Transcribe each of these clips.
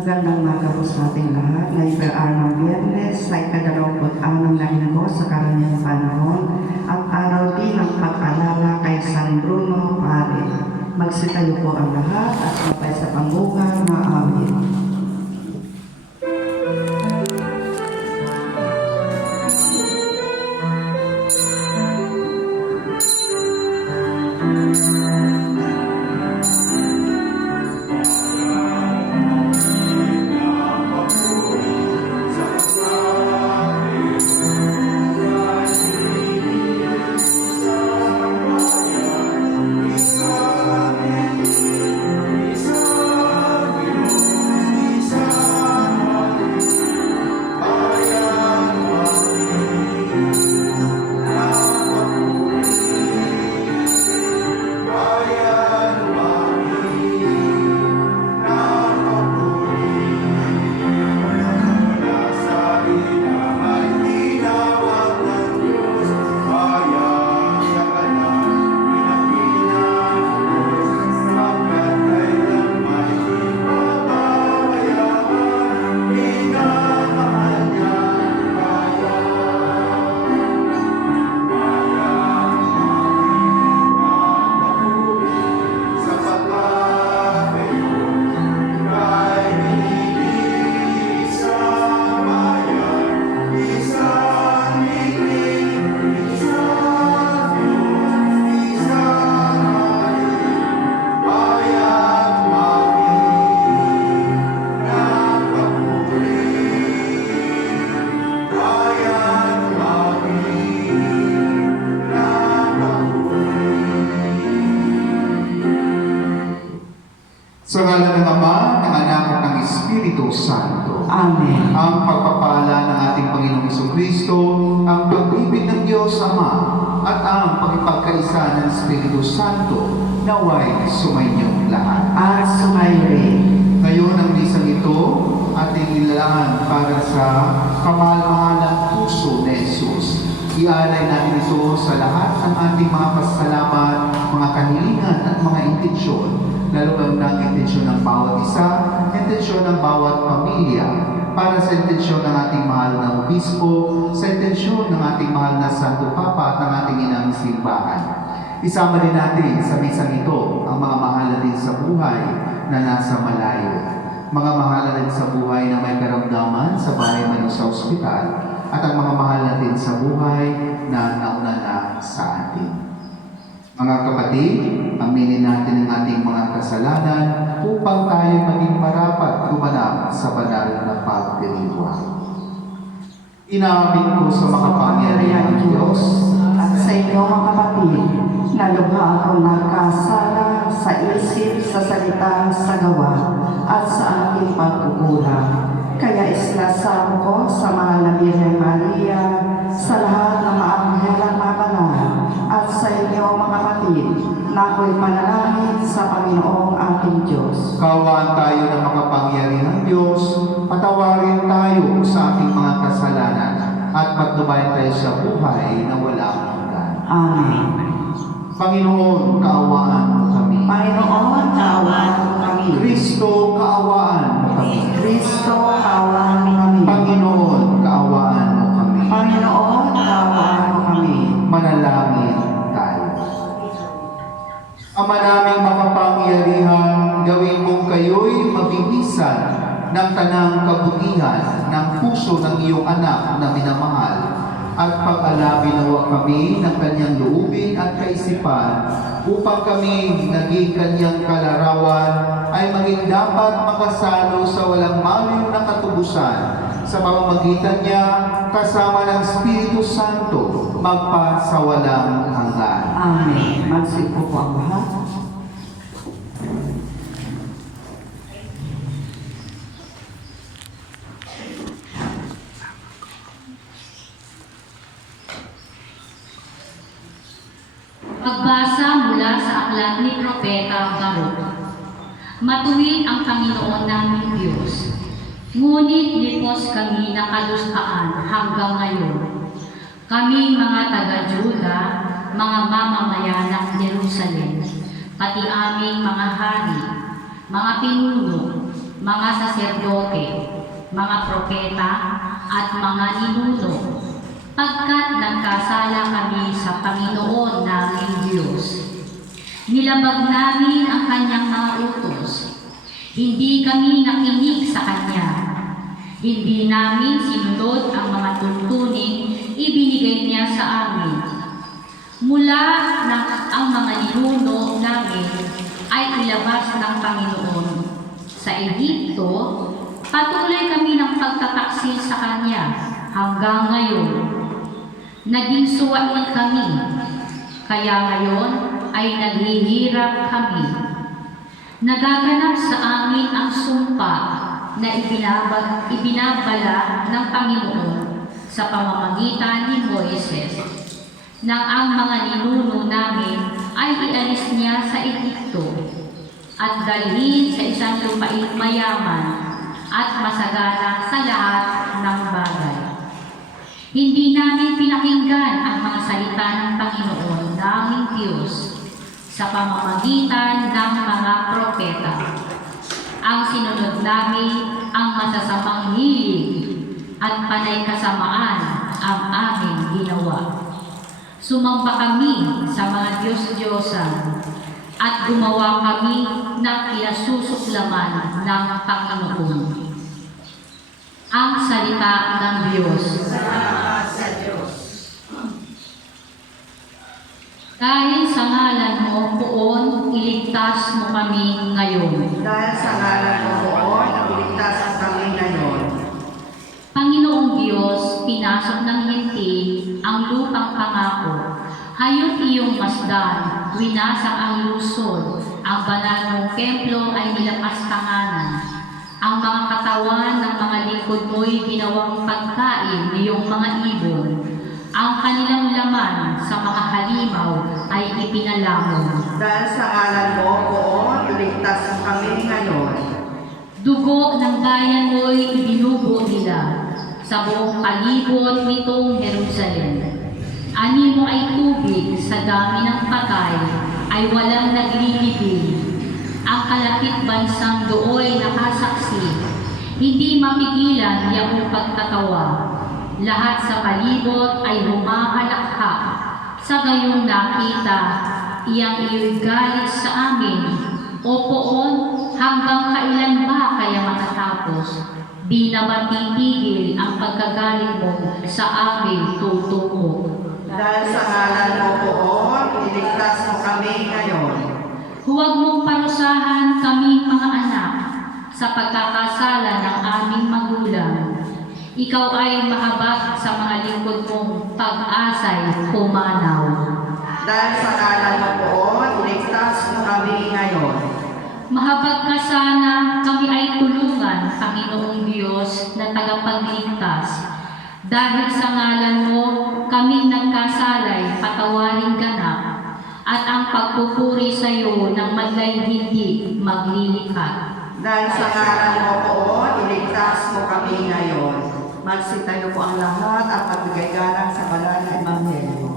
Magandang umaga po sa ating lahat. Ngayon po araw ng Biyernes, sa ika-26 na linggo sa karaniwang panahon at araw din ng pag-alala kay San Bruno Pare. Magsitayo po ang lahat at sabay sa pambunga na amin. Sa ngalan ng Ama, ng Anak at ng Espiritu Santo. Amen. Ang pagpapala ng ating Panginoong Jesucristo, ang pag-ibig ng Diyos Ama, at ang pagpagkaisa ng Espiritu Santo, naway sumainyo lahat. At sumayo rin. Ngayon ang lisang ito, ating nilalaan para sa kamahal-mahalang puso ni Jesus. Ialay natin ito sa lahat ng ating mga pasalamat, mga kahilingan at mga intensyon, lalo ng intensyon ng bawat isa, intensyon ng bawat pamilya, para sa intensyon ng ating mahal na obispo, sa intensyon ng ating mahal na Santo Papa at ng ating inang simbahan. Isama din natin sa misang ito ang mga mahala din sa buhay na nasa malayo, mga mahala din sa buhay na may karamdaman sa bahay man o sa ospital, at ang mga mahal natin sa buhay na nauna na sa atin. Mga kapatid, aminin natin ang ating mga kasalanan upang tayo maging marapat gumanap sa banal na pagdiriwang. Inaamin ko sa makapangyarihan ng Diyos At sa inyo mga kapatid, nalubha ako nagkasala sa isip, sa salita, sa gawa, at sa aking pagkukulang. Kaya islasam ko sa mahal na Birhen Maria, sa lahat ng maanghel at mabanal, at sa inyo mga kapatid, na ako'y manalangin sa Panginoong ating Diyos. Kaawaan tayo ng makapangyarihan ng Diyos, patawarin tayo sa ating mga kasalanan, at pagdubayan tayo sa buhay na walang hanggan. Amen. Panginoon, kaawaan mo kami. Panginoon, kaawaan mo kami. Kristo, kaawaan mo kami. Kristo, kaawaan mo kami. Panginoon, kaawaan mo kami. Panginoon, kaawaan mo kami. Manalangin tayo. Ama naming makapangyarihan, gawin mong kayo'y mabibisan ng tanang kabutihan ng puso ng iyong anak na minamahal, at pag-alabi nawa kami ng kanyang loobin at kaisipan, upang kami naging kanyang kalarawan ay maging dapat makasalo sa walang maliw na katubusan, sa pamamagitan niya kasama ng Espiritu Santo magpa sa walang hanggan. Amen. Magsipo po ang lahat. Pagbasa mula sa aklat ni Propeta Baruch. Matuwid ang Panginoon naming Diyos, ngunit lipos kami na kalustaan hanggang ngayon. Kami mga taga-Juda, mga mamamayan ng Jerusalem, pati aming mga hari, mga pinuno, mga saserdote, mga propeta, at mga ninuno, pagkat nagkasala kami sa Panginoon naming Diyos. Nilabag namin ang kanyang mga utos. Hindi kami nakinig sa kanya. Hindi namin sinunod ang mga tuntunin ibinigay niya sa amin. Mula na ang mga ninuno namin ay ilabas ng Panginoon sa Ehipto, patuloy kami ng pagtataksil sa kanya hanggang ngayon. Naging suwain kami, kaya ngayon ay naghihirap kami. Nagaganap sa amin ang sumpa na ibinabala ng Panginoon sa pamamagitan ni Moises, nang ang mga ninuno namin ay ialis niya sa Ehipto at dalhin sa isang lupain mayaman at masagana sa lahat ng bagay. Hindi namin pinakinggan ang mga salita ng Panginoon naming Diyos sa pamamagitan ng mga propeta. Ang sinunod namin ang masasamang hilig at panay kasamaan ang aming ginawa. Sumamba kami sa mga Diyos-Diyosan at gumawa kami ng kinasusuklaman ng Panginoon. Ang salita ng Diyos. Salamat sa Diyos. Dahil sa ngalan mo, Poon, iligtas mo kami ngayon. Dahil sa ngalan mo poon, iligtas kami ngayon. Panginoong Diyos, pinasok ng hinti ang lupang pangako. Hayop iyong masdan, winasak ang lungsod, ang banal mong templo ay nilapastanganan. Ang mga katawan ng mga lingkod mo'y ginawang pagkain niyong mga ibon. Ang kanilang laman sa mga halimaw ay ipinalamon. Dahil sa ngalan mo poon, iligtas kami ngayon. Dugo ng bayan mo'y ibinubo nila sa buong palibot nitong Jerusalem. Ani mo ay tubig sa dami ng patay ay walang naglilibing. Ang kalapit bansang dooy nakasaksi, hindi mapigilan iyong pagtatawa. Lahat sa palibot ay humahalakha. Sa gayong nakita, iyang iyo'y galit sa amin. O Poon, hanggang kailan ba kaya matatapos? Di na matitigil ang pagkagalit mo sa amin tutuko. Dahil sa ngalan mo poon, iligtas mo kami ngayon. Huwag mong parusahan kaming mga anak sa pagkakasala ng aming magulang. Ikaw ay mahabag sa mga lingkod mong pag-asay pumanaw. Dahil sa ngalan mo poon, iligtas mo kami ngayon. Mahabag ka sana, kami ay tulungan, Panginoong Diyos na tagapagligtas. Dahil sa ngalan mo, kami nagkasalay, patawarin ganap, at ang pagpupuri sa iyo ng madlay hindi maglilikat. Dahil sa ngalan mo poon, iligtas mo kami ngayon. Magsitayo po ang lahat at magbigay galang sa banal na Ebanghelyo.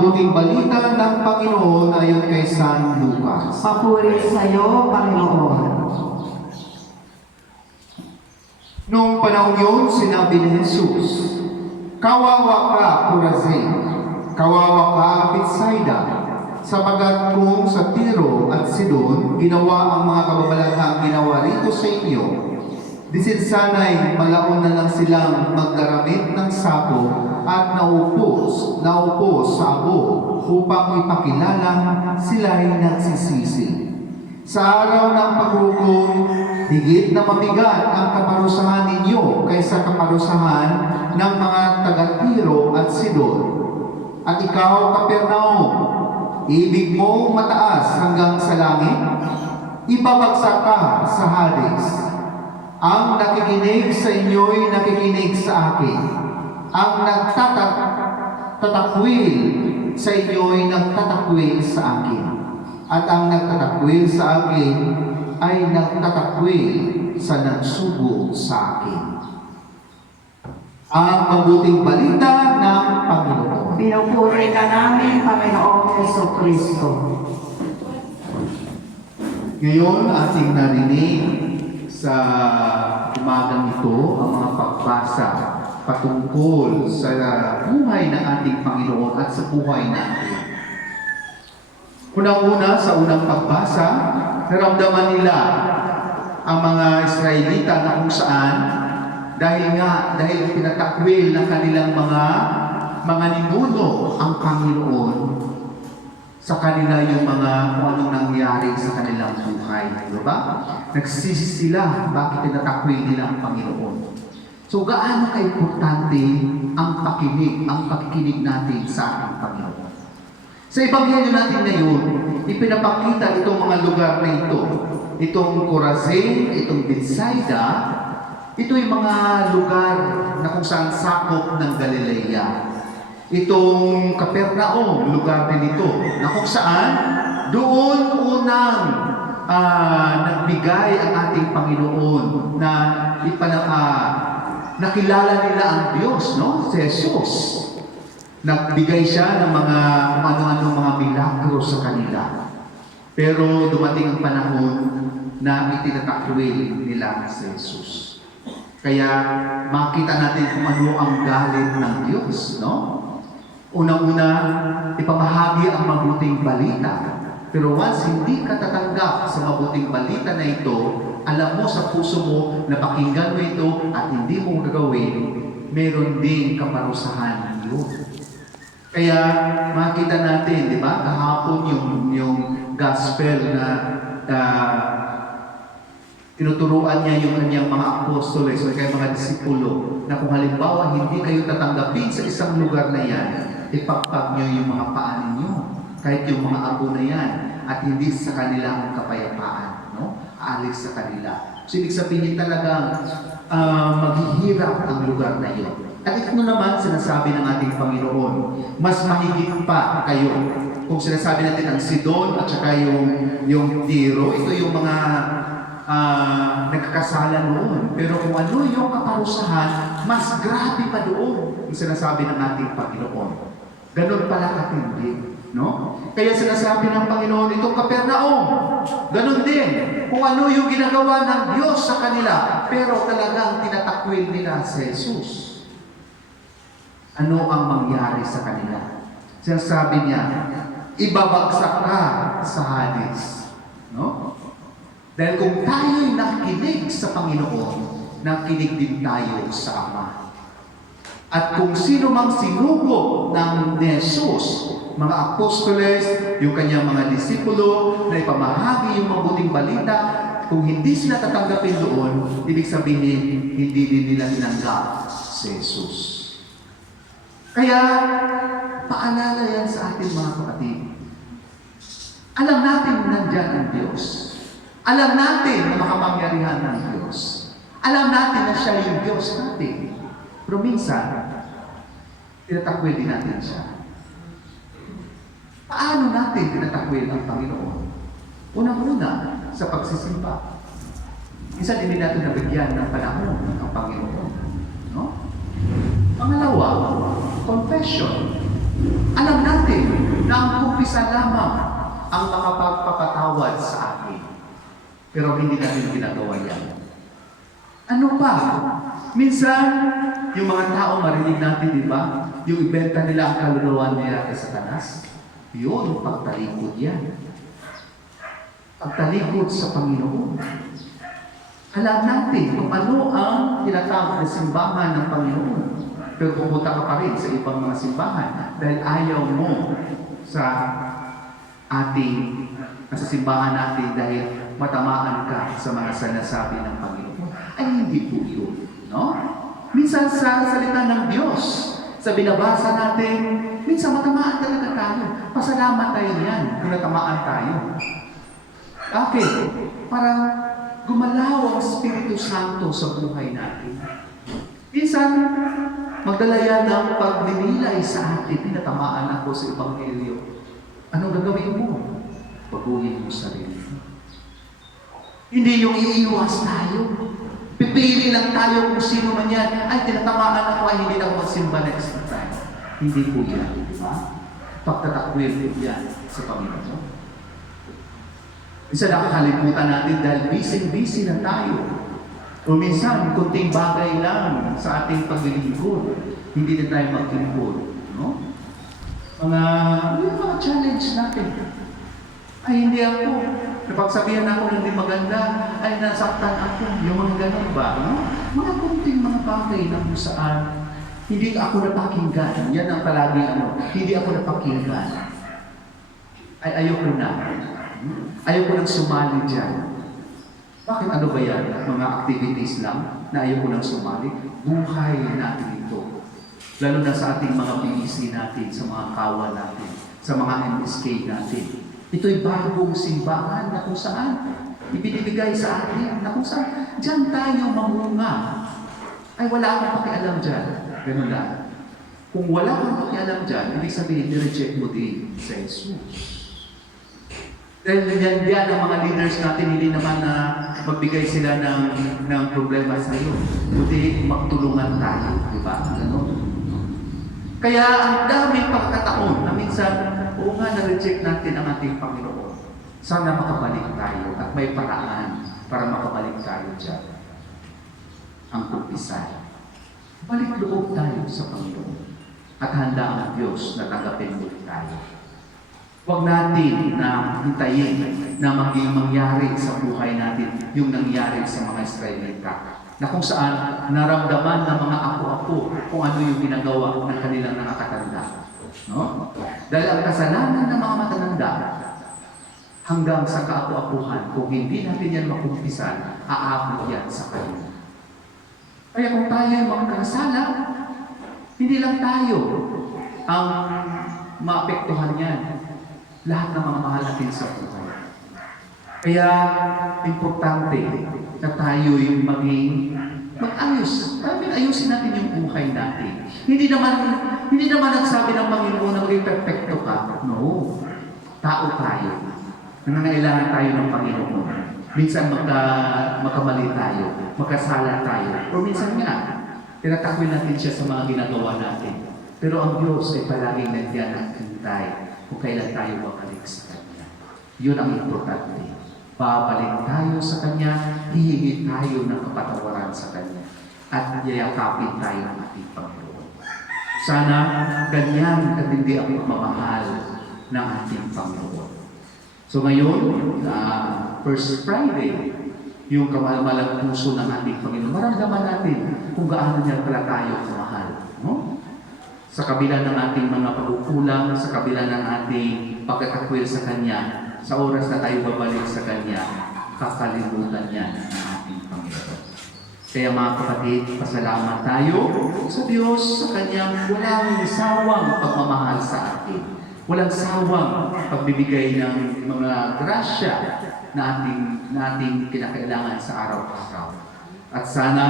mabuting balita ng Panginoon ayon kay San Lucas. Papuri sa iyo, Panginoon. Noong panahon yun, sinabi ni Jesus, "Kawawa ka, Chorazin! Kawawa ka, Bethsaida! Sapagat kung sa Tiro at Sidon ginawa ang mga kababalaghang ginawa rito sa inyo, sana'y malaon na lang silang magdaramit ng sako at naupo sa abo upang ipakilalang sila'y nagsisisi. Sa araw ng paghukom, higit na mabigat ang kaparusahan ninyo kaysa kaparusahan ng mga taga-Tiro at Sidon. At ikaw, Capernaum, ibig mong mataas hanggang sa langit? Ibabagsak ka sa Hades. Ang nakikinig sa inyo'y nakikinig sa akin. Ang nagtatakwil sa inyo'y nagtatakwil sa akin. At ang nagtatakwil sa akin ay nagtatakwil sa nagsugo sa akin." Ang mabuting balita ng Panginoon. Pinupuri ka namin, Panginoong Jesucristo. Ngayon, ating narinig sa umagang ito ang mga pagbasa patungkol sa buhay ng ating Panginoon at sa buhay natin. Unang-una, sa unang pagbasa, naramdaman nila ang mga Israelita na kung saan dahil pinatakwil ng kanilang mga ninuno ang Panginoon, sa kanila yung mga kung anong nangyari sa kanilang buhay. Diba? Nagsisi sila bakit tinatakwil nila ang Panginoon. So gaano ka-importante ang pakikinig natin sa ating Panginoon. Sa Ebanghelyo natin ngayon, ipinapakita itong mga lugar na ito. Itong Chorazin, itong Bethsaida, ito yung mga lugar na kung saan sakop ng Galilea. Itong Capernaum, lugar din ito, na kung saan doon unang nagbigay ang ating Panginoon na nakilala nila ang Diyos, no? Si Jesus. Nagbigay siya ng mga kung ano-ano mga milagro sa kanila. Pero dumating ang panahon na itinatakwil nila si Jesus. Kaya makita natin kung ano ang galit ng Diyos, no? Unang-una, ipamahagi ang mabuting balita. Pero once hindi ka tatanggap sa mabuting balita na ito, alam mo sa puso mo na pakinggan mo ito at hindi mo gagawin, meron din kaparusahan yun. Kaya makita natin, di ba, kahapon yung gospel na tinuturuan niya yung kanyang mga apostoles o kaya mga disipulo na kung halimbawa hindi kayo tatanggapin sa isang lugar na yan, ipagpag niyo yung mga paa ninyo, kahit yung mga abo na yan, at hindi sa kanila ang kapayapaan, no? Aalis sa kanila. So, ibig sabihin talagang maghihirap ang lugar na yun. At ito naman sinasabi ng ating Panginoon, mas mahigit pa kayo. Kung sinasabi natin ang Sidon at saka yung Tiro, ito yung mga nagkakasala noon. Pero kung ano yung kaparusahan, mas grabe pa doon yung sinasabi ng ating Panginoon. Ganun pala katindi, no? Kaya sinasabi ng Panginoon, itong Capernaum, ganun din. Kung ano yung ginagawa ng Diyos sa kanila, pero talagang tinatakwil nila si Jesus. Ano ang mangyari sa kanila? Sinasabi niya, ibabagsak ka sa Hades. No? Dahil kung tayo'y nakikinig sa Panginoon, nakikinig din tayo sa Ama. At kung sino mang sinugo ng Jesus, mga apostoles, yung kanyang mga disipulo, na ipamahagi yung mabuting balita, kung hindi sila tatanggapin doon, ibig sabihin, hindi din nila tinanggap si Jesus. Kaya, paalala yan sa ating mga kapatid. Alam natin nandyan ang Diyos. Alam natin na makapangyarihan ng Diyos. Alam natin na siya yung Diyos natin. Pero minsan, tinatakwil din natin siya. Paano natin tinatakwil ang Panginoon? Unang-una, sa pagsisimba. Minsan, hindi natin nabigyan ng panahon ng Panginoon. No? Pangalawa, confession. Alam natin na ang kumpisa lamang ang makapagpapatawad sa atin. Pero hindi natin ginagawa yan. Ano pa? Minsan, yung mga tao marinig natin, di ba? Yung ibenta nila ang kaluluwa nila kay Satanas. Yun, pagtalikod yan. Pagtalikod sa Panginoon. Alam natin kung ano ang tinatawag na simbahan ng Panginoon. Pero pupunta ka pa rin sa ibang mga simbahan dahil ayaw mo sa sa simbahan natin dahil matamaan ka sa mga sinasabi ng Panginoon. Ay hindi po yun. No? Minsan sa salita ng Diyos, sa binabasa natin, minsan matamaan talaga tayo. Pasalamat tayo yan kung natamaan tayo. Okay, para gumalaw ang Espiritu Santo sa buhay natin. Minsan, magdala yan ng pagdinilay sa atin, pinatamaan ako sa Ebanghelyo. Anong gagawin mo? Baguhin mo sarili. Hindi yung iiwas tayo. Pipili lang tayo kung sino man yan. Ay, tinatamaan ako, ay hindi na ako magsimba next time. Hindi po yan, di ba? Pagtatakwil po yan sa Panginoon. Minsan nakakalimutan natin dahil busy na tayo. O minsan, kunting bagay lang sa ating paglilingkod. Hindi na tayo maglingkod. No? Yung mga challenge natin. Ay, hindi ako. Napagsabihan ako ng hindi maganda, ay nasaktan ako. Yung mga ganun ba? No? Mga kunting mga bagay na kung saan hindi ako napakinggan. Yan ang palagi hindi ako napakinggan. Ay, ayoko na. Ayoko nang sumali dyan. Bakit ano ba yan? Mga activities lang na ayoko nang sumali? Buhay natin ito. Lalo na sa ating mga PEC natin, sa mga kawa natin, sa mga MSK natin. Ito'y bagong simbahan na kung saan ibinibigay sa atin, na kung saan dyan tayo mamunga. Ay wala akong pakialam dyan. Ganun lang. Kung wala akong pakialam dyan, ibig sabihin, nireject mo din sa Jesus. Dahil yan ang mga leaders natin, hindi naman na magbigay sila ng problema sa iyo. Kundi magtulungan tayo, di ba? Ganun. Kaya ang daming pagkataon na minsan, oo nga, na-reject natin ang ating Panginoon. Sana makabalik tayo at may paraan para makabalik tayo dyan. Ang kumpisay. Balik loob tayo sa Panginoon at handa ang Diyos na tanggapin ulit tayo. Huwag natin na hintayin na maging mangyari sa buhay natin yung nangyari sa mga Israelita. Na kung saan naramdaman ng mga apo-apo kung ano yung ginagawa ng kanilang nakakatanda. No? Dahil ang kasalanan ng mga matatanda hanggang sa kaapo-apuhan, kung hindi natin yan makumpisan, aabot yan sa kanila. Kaya kung tayo ay makakasala, hindi lang tayo ang maapektuhan yan. Lahat ng mga mahal natin sa buhay. Kaya, importante na tayo yung mag-ayos. Ayusin natin yung buhay natin. Hindi naman nagsabi ng Panginoon na maging perfecto ka. No. Tao tayo. Nangangailangan tayo ng Panginoon. Minsan magkamali tayo. Magkasala tayo. O minsan nga, tinatakwil natin siya sa mga ginagawa natin. Pero ang Diyos ay palaging nandiyan at hintay kung kailan tayo babalik sa Kanya. Yun ang importante. Babalik tayo sa Kanya, hihingi tayo ng kapatawaran sa Kanya, at yayakapin tayo ng ating Panginoon. Sana ganyan katindi ang pagmamahal ng ating Panginoon. So ngayon, First Friday, yung kamalmalang puso ng ating Panginoon, maramdaman natin kung gaano niya pala tayo kamahal. No? Sa kabila ng ating mga pagkukulang, sa kabila ng ating pagkatakwil sa Kanya, sa oras na tayo babalik sa Kanya, kakalimutan niya ng ating Panginoon. Kaya mga kapatid, pasalamat tayo sa Diyos, sa Kanyang walang sawang pagmamahal sa atin. Walang sawang pagbibigay ng mga grasya na ating kinakailangan sa araw-araw. At sana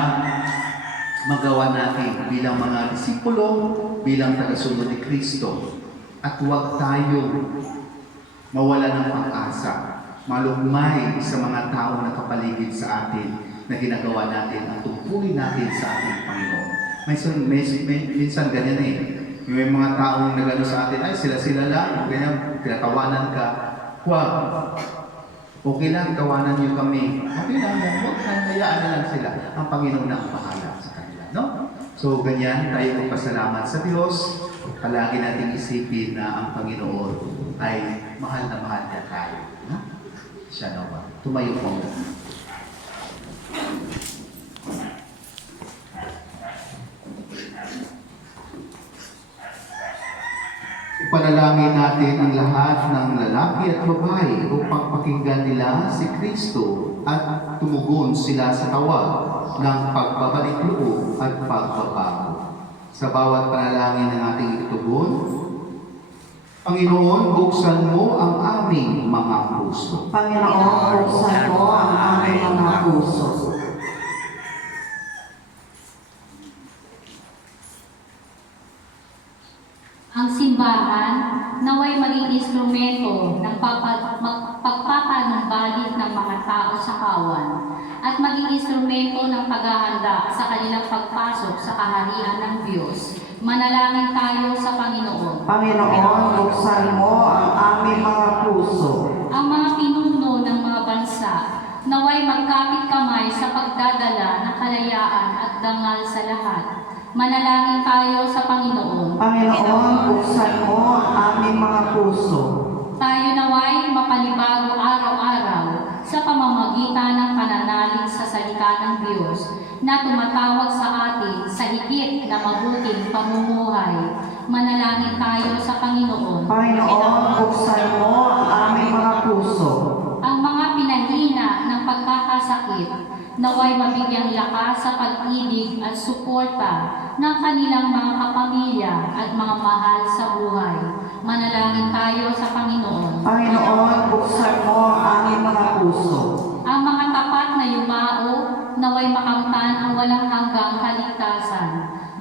magawa natin bilang mga disipulo, bilang tagasunod ni Kristo. At huwag tayo mawala ng pag-asa, malugmay sa mga tao na kapaligid sa atin na ginagawa natin at tungkulin natin sa ating Panginoon. Minsan ganyan Yung may mga taong nagano sa atin, ay sila-sila lang, ganyan, pinatawanan ka. Huwag. Okay lang, tawanan niyo kami. Okay lang, huwag hayaan na lang sila. Ang Panginoon na ang bahala sa kanila, no? So, ganyan, tayo magpasalamat sa Diyos. Palagi nating isipin na ang Panginoon ay mahal na mahal niya tayo. No? Siya naman. Tumayo po. Ipanalangin natin ang lahat ng lalaki at babae upang pakinggan nila si Kristo at tumugon sila sa tawag ng pagbabalik loob at pagbabago. Sa bawat panalangin ng ating itugon, Panginoon, buksan mo ang aming mga puso. Panginoon, buksan mo ang aming mga puso. Ang simbahan naway maging instrumento ng pagpapanumbalik ng mga tao sa kawan at maging instrumento ng paghahanda sa kanilang pagpasok sa kaharian ng Diyos. Manalangin tayo sa Panginoon. Panginoon, buksan mo ang aming mga puso. Ang mga pinuno ng mga bansa naway magkapit kamay sa pagdadala ng kalayaan at dangal sa lahat. Manalangin tayo sa Panginoon. Panginoon, buksan mo ang aming mga puso. Tayo naway mapanibago araw-araw sa pamamagitan ng pananalig sa salita ng Diyos na tumatawag sa atin sa higit na mabuting pamumuhay. Manalangin tayo sa Panginoon. Panginoon, buksan mo ang aming mga puso. Ang mga pinahina ng pagkakasakit naway mabigyang lakas sa pag-ibig at suporta ng kanilang mga kapamilya at mga mahal sa buhay. Manalangin tayo sa Panginoon. Panginoon, buksan mo ang aming mga puso. Ang mga tapat na yumao naway makamtan ang walang hanggang kaligtasan.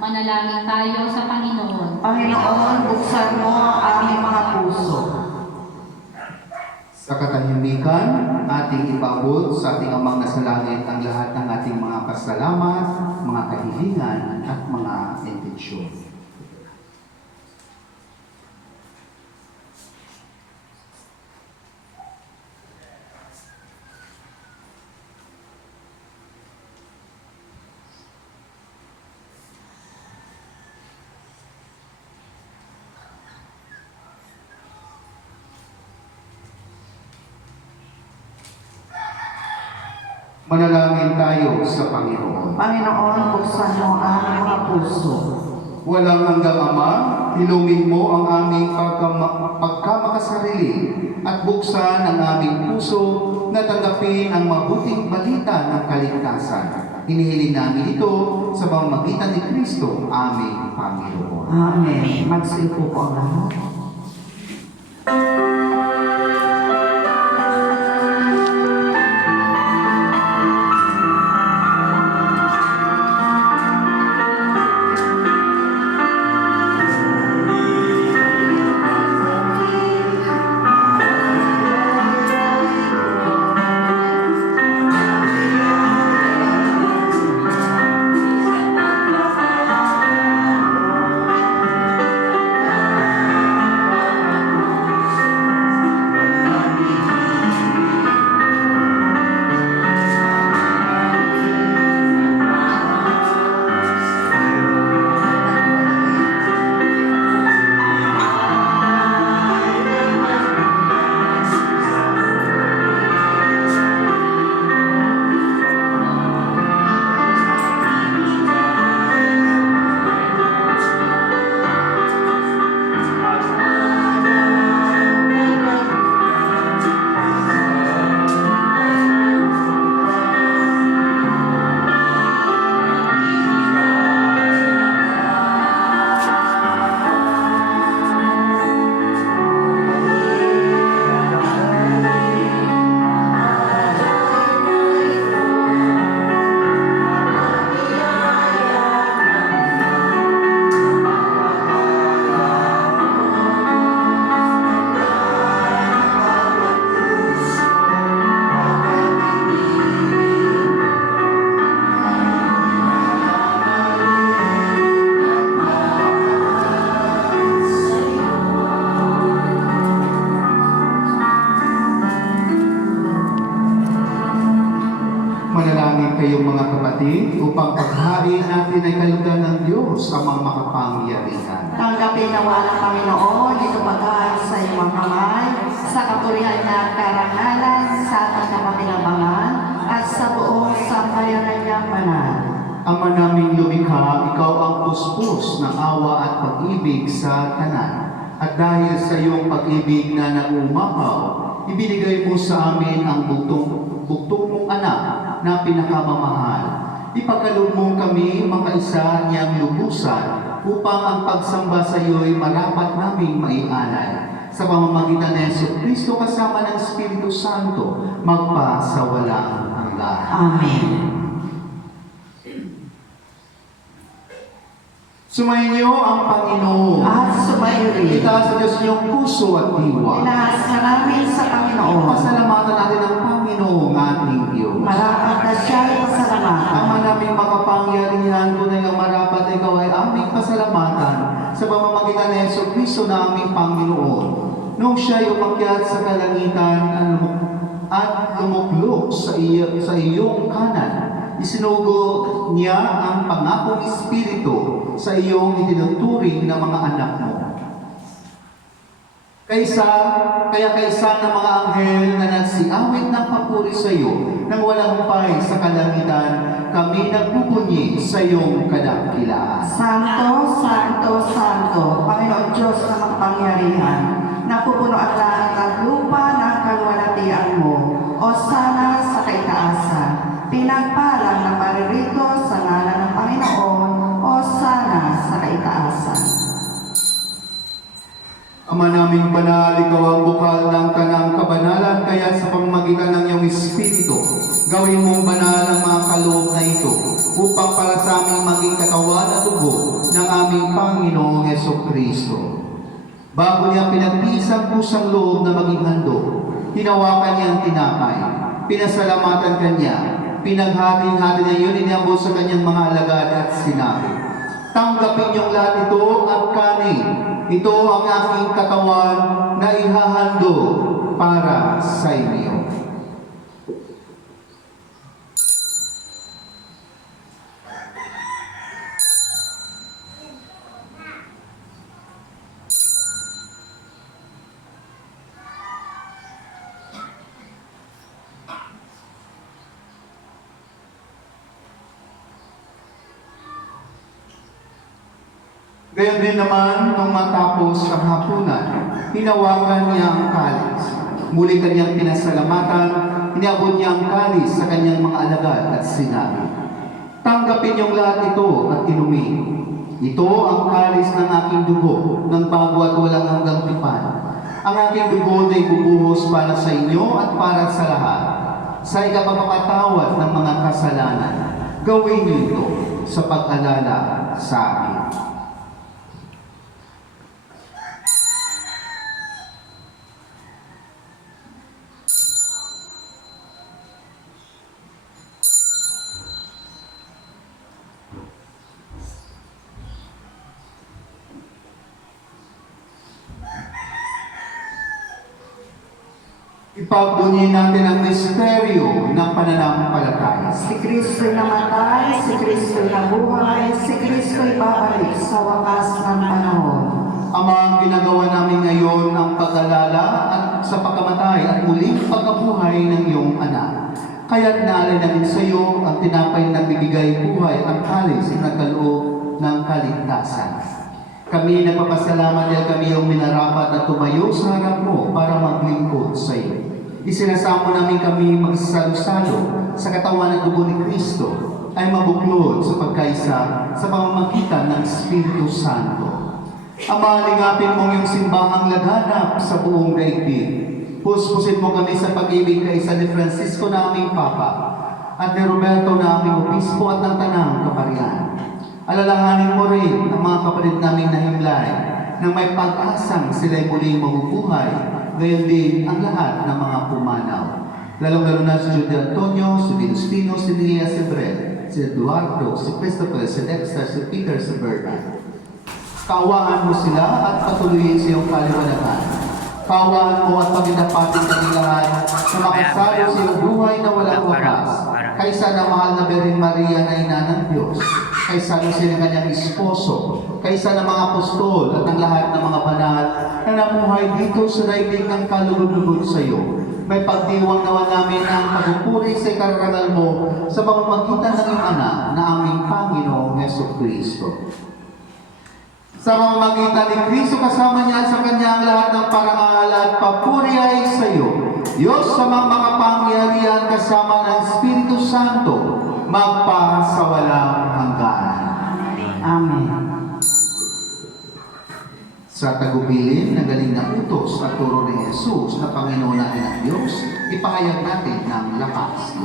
Manalangin tayo sa Panginoon. Panginoon, buksan mo ang aming mga puso. Sa katahimikan, ating ibabot sa ating Amang nasa langit ang lahat ng ating mga pasalamat, mga kahilingan, at mga intensyon. Manalangin tayo sa Panginoon. Panginoon, buksan mo ang aming mga puso. Walang hanggang Ama, hilungin mo ang aming pagkamakasarili at buksan ang aming puso na tanggapin ang mabuting balita ng kaligtasan. Hinihiling namin ito sa pamamagitan ni Kristo, aming Panginoon. Amen. Magsipo po ang lahat. kayong mga kapatid upang paghain natin ay kalugdan ng Diyos amang makapangyarihan. Tanggapin nawa ng Panginoon ito pagkain sa iyong mga kamay, sa kapurihan na karangalan, sa ating kapakinabangan, at sa buong sambayan ng iyang banal. Ama naming lumikha, ikaw ang puspos ng awa at pag-ibig sa tanan. At dahil sa iyong pag-ibig na nag-umapaw, ibinigay mo sa amin ang buktong mong anak na pinakamamahal. Ipagkaloob mo kami makaisa niyang lubusan upang ang pagsamba sa iyo'y marapat naming maialay. Sa pamamagitan ni Jesucristo kasama ng Espiritu Santo, magpa sa walang hanggan. Amen. Sumainyo ang Panginoon. At sumayo rin. Itaas sa Diyos iyong puso at diwa. Inaas ka namin sa Panginoon. Pasalamatan natin ang Panginoong ating Diyos. Marapat na siya'y pasalamatan. Ama naming makapangyarihan, tunay ang marapat ikaw ay aming pasalamatan sa pamamagitan ni Jesucristo na aming Panginoon. Nung siya'y umakyat sa kalangitan at lumuklok sa iyong kanan, isinugo niya ang pangakong Espiritu sa iyong itinuturing na mga anak mo. Kaya kaysa ng mga anghel na nagsiawit ng papuri sa iyo nang walang humpay sa kalangitan, kami nagpupunyi sa iyong kadakilaan. Santo, Santo, Santo, Panginoon Diyos na makapangyarihan, napupuno ang langit at lupa ng kaluwalhatian mo, o sana sa kaitaasan. Pinagpalang na paririto sa ngalan ng Panginoon, o sana sa kaitaasan. Ama naming banal, ikaw ang bukal ng kanang kabanalan, kaya sa pamamagitan ng iyong Espiritu, gawin mong banal ang mga kaloob na ito, upang para sa aming maging katawan at dugo ng aming Panginoong Jesucristo. Bago niya pinagtiis ang kusang loob na maging handog, hinawakan niya ang tinapay, pinasalamatan kanya, pinaghati-hati niya yun, iniabot sa kanyang mga alagad at sinabi, tanggapin niyong lahat ito at kanin. Ito ang aking katawan na ihahandog para sa inyo. Gayon din naman, nung matapos ang hapunan, hinawakan niya ang kalis. Muli kanyang pinasalamatan, iniabot niya ang kalis sa kanyang mga alagad at sinabi, tanggapin niyong lahat ito at inumin. Ito ang kalis ng aking dugo, ng bago at walang hanggang tipan. Ang aking dugo na ibubuhos para sa inyo at para sa lahat, sa ikapagpapatawad ng mga kasalanan. Gawin niyo ito sa pag-alala sa akin. Ipagbunyi natin ang misteryo ng pananampalataya. Si Kristo'y namatay, si Kristo'y nabuhay, si Kristo'y babalik sa wakas ng panahon. Ama, ginagawa namin ngayon ang pag-alala at sa pagkamatay at muling pagkabuhay ng iyong anak. Kaya't naalay namin sa iyo ang tinapay na bibigay buhay at kalis na nagkaloob ng kaligtasan. Kami nagpapasalamat dahil kami yung minarapat na tumayo sa harap mo para maglingkod sa iyo. Isinasamo namin kami magsalo-salo sa katawan at dugo ni Kristo ay mabuklod sa pagkaisa sa pamamagitan ng Espiritu Santo. Ama, lingapin mong yung simbahang laganap sa buong daigdig. Puspusin mo kami sa pag-ibig kaisa ni Francisco na aming Papa at ni Roberto na aming Obispo at ng Tanang Kaparian. Alalahanin mo rin ang mga kapatid naming nahimlay na may pag-asang sila'y muling mabubuhay, gayon din ang lahat ng mga pumanaw. Lalong-lalo na si Jude Antonio, si Vinustino, si Nia Sebrel, si Eduardo, si Christopher, si Dexter, si Peter, si Bernard. Kaawaan mo sila at patuloyin sa iyong kaliwanagan. Kaawaan mo at paginapatin kami lahat na makasalo sa iyong buhay na walang wakas. kaysa na mahal na Birhen Maria na ina ng Diyos, kaysa na sila kanyang esposo, kaysa ng mga apostol at ng lahat ng mga banal na namuhay dito sa daigdig ng kalugod-lugod sa iyo. May pagdiwang nawa namin ang pagpupuri sa ikararangal mo sa pamamagitan ng iyong anak na aming Panginoong Jesucristo. Sa pamamagitan ni Kristo kasama niya sa kanyang lahat ng parangal at papuri ay sa iyo, Diyos sa mga makapangyarihan kasama ng Espiritu Santo, magpa sa walang hanggan. Amen. Sa tagubilin ng galing na utos at turo ni Jesus na Panginoon natin ang Diyos, ipahayag natin ng lakas.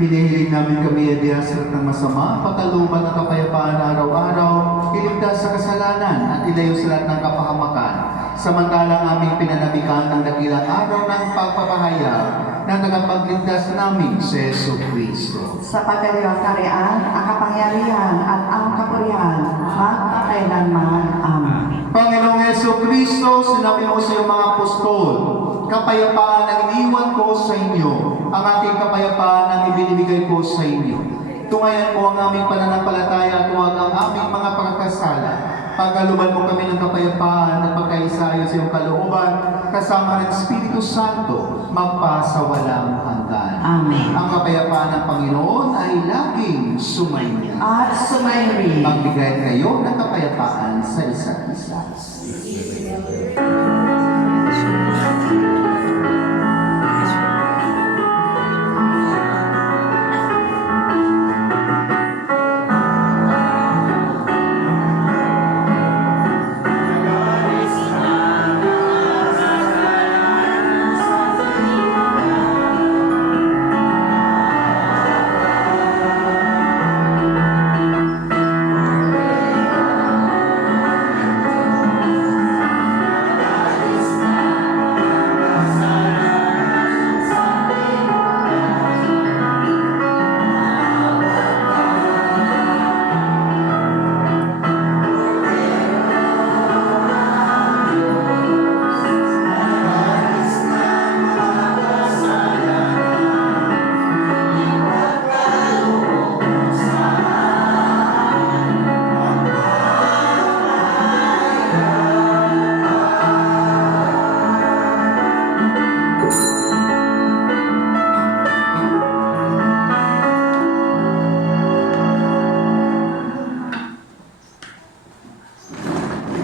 Hinihiling namin kami adiyas ng masama, pagkaluman ng kapayapaan araw-araw, iligtas sa kasalanan at ilayo sa lahat ng kapahamakan. Samantalang aming pinanabikan ng dakilang araw ng pagpapahayag na tagapagligtas namin si Jesucristo. Sa pagkaliwakarian, ang kapangyarihan at ang kapurihan, magpakailanman. Amen. Panginoong Jesucristo, sinabi mo sa iyong mga apostol, kapayapaan ang iniwan ko sa inyo, ang aking kapayapaan ang ibinibigay ko sa inyo. Tungayan mo ang aming pananampalataya at huwag ang aming mga pagkakasala. Pagkaluban mo kami ng kapayapaan at pagkaisayo sa iyong kalooban, kasama ng Espiritu Santo, magpasa walang hanggan. Amen. Ang kapayapaan ng Panginoon ay laging sumainyo. At sumayin. Magbigay kayo ng kapayapaan sa isa't isa.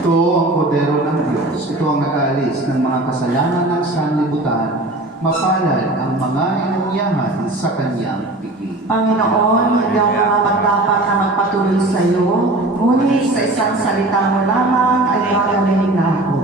Ito ang kordero ng Diyos. Ito ang nag-aalis ng mga kasalanan ng sanlibutan. Mapalad ang mga inanyahan sa kanyang piging. Panginoon, hindi ako mapagdapat na magpatuloy sa iyo, ngunit sa isang salita mo lamang ay magagaling na ako.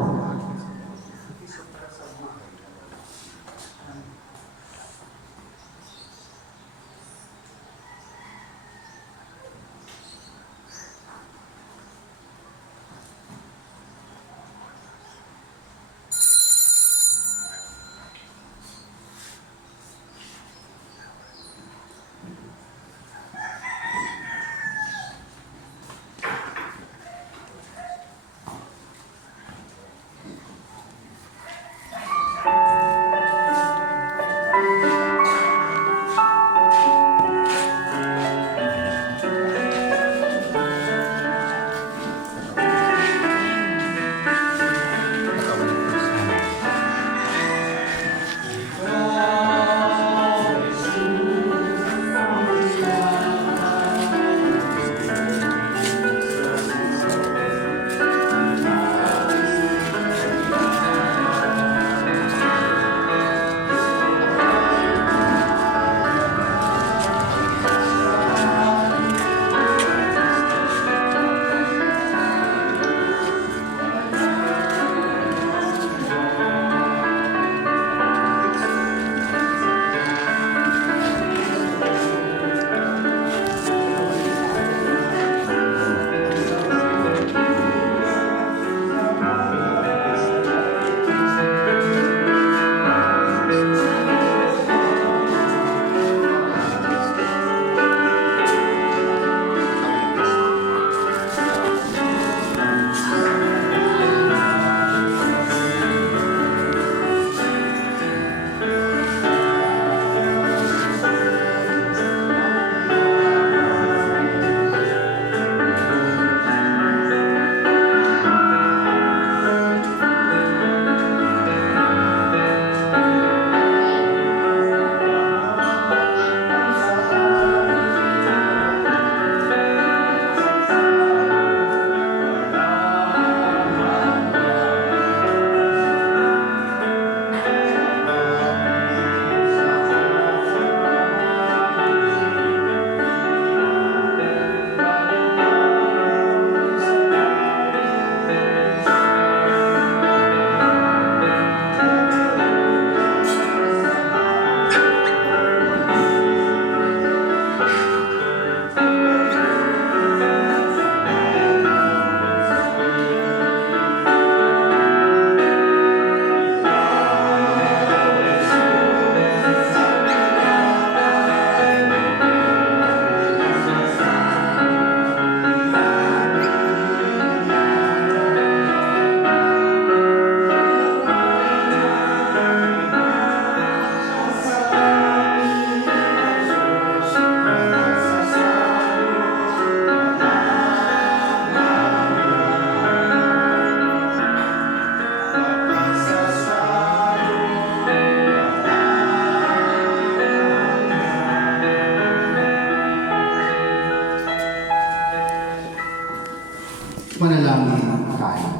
Manalangin tayo.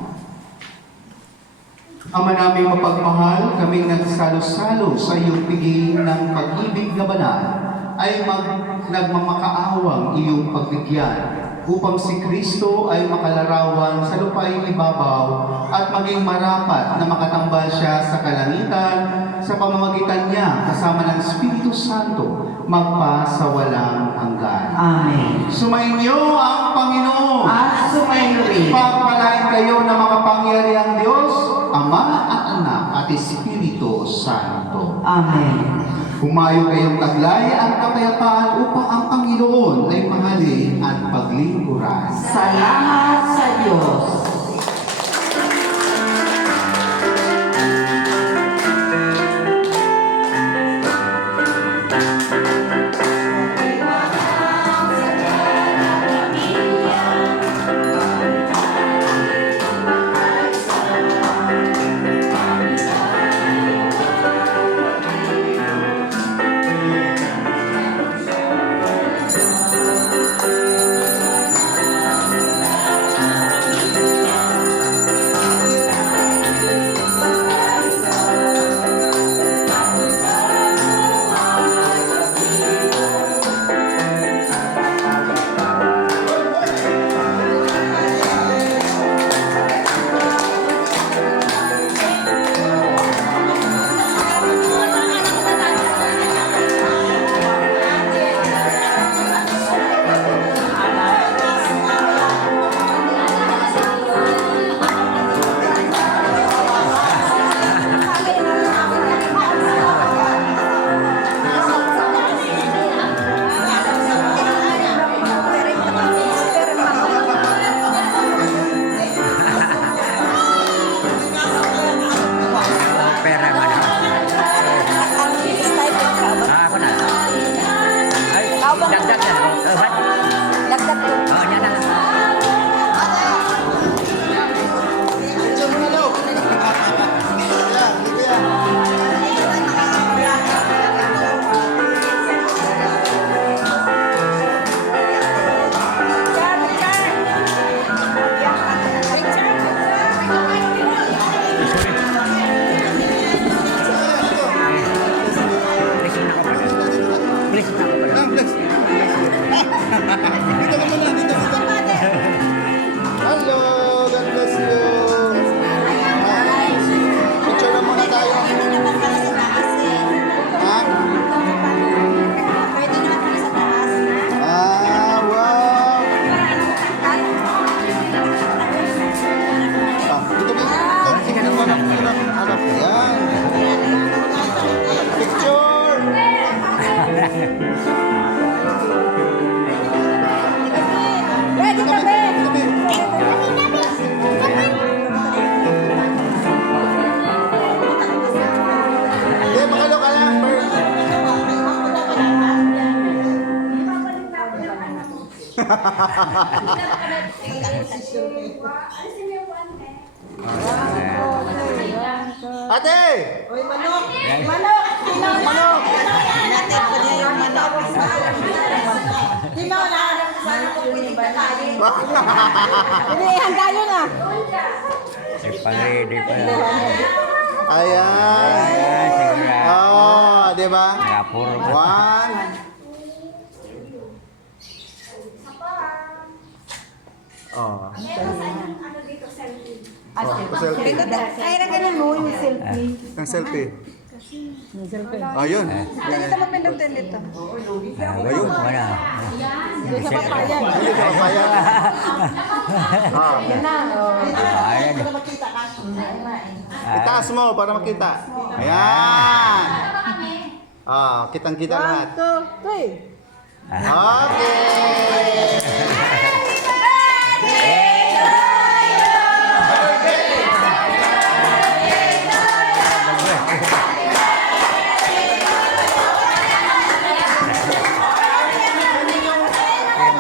Ama naming mapagmahal, kaming nagsalo-salo sa iyong piging ng pag-ibig na banal, ay nagmamakaawang iyong pagbigyan upang si Kristo ay makalarawan sa lupaing ibabaw at maging marapat na makatambal siya sa kalangitan sa pamamagitan niya kasama ng Espiritu Santo magpa sa walang hanggan. Amen. Sumainyo ang Panginoon. At sumayo rin. Pagpalain kayo na makapangyarihang Diyos, Ama at Anak at Espiritu Santo. Amen. Humayo kayong taglay ang kapayapaan upang ang Panginoon ay mahalin at paglingkuran. Salamat sa Diyos. Ate! Uy, manok! Manok! Tinaw na! Natin po niya yung manok. Tinaw na! Sana po pwede ka tayo. Hindi, handa yun ah. Pang-ready pa lang. Ayan! Oh, di ba? Kapur. One. Oh. Selfie. Ay, na ganun mo yung selfie. Ang selfie. Ayun. Dito mo pindutin dito. Ayun. Wala. Dito sa papayan. Hindi ka mapaya. Ah. Yan na. Ayan. Itaas mo para makita. Ayan. Ah, kitang-kita lahat. 1, 2, 3. Okay.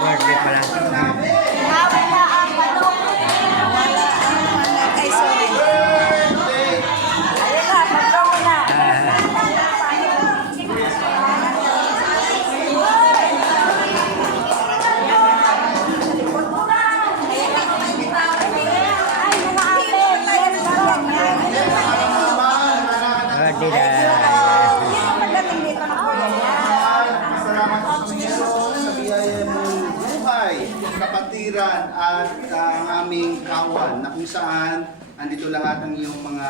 Birthday pa lang. Hawi na ang manok. Wala ang manok. Ay, sorry. Ayun na, manok mo na. kapatiran at ang aming kawan na kung saan andito lahat ang iyong mga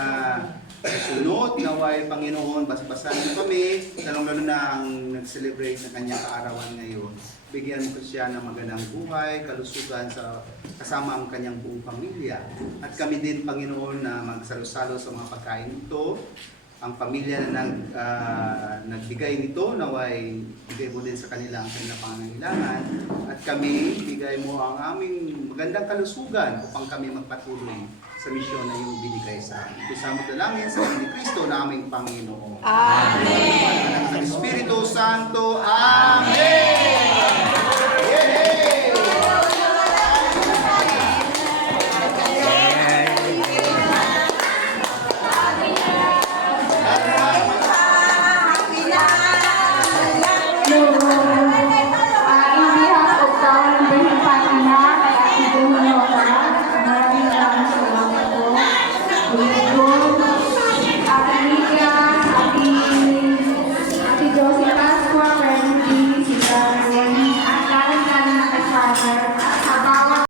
sunod. Naway Panginoon, basbasan mo kami, lalong-lalo na ang nag-celebrate ng kanyang kaarawan ngayon. Bigyan mo ko siya ng magandang buhay, kalusugan sa kasama ang kanyang buong pamilya. At kami din, Panginoon, na magsalo-salo sa mga pagkain nito. Ang pamilya na nagbigay nito, naway bigay mo din sa kanila ang kanilang pangangailangan. At kami, bigay mo ang aming magandang kalusugan upang kami magpatuloy sa misyon na iyong binigay sa amin. Ito sa dalangin sa ni Kristo na aming Panginoon. Amen! Ang Espiritu Santo, Amen!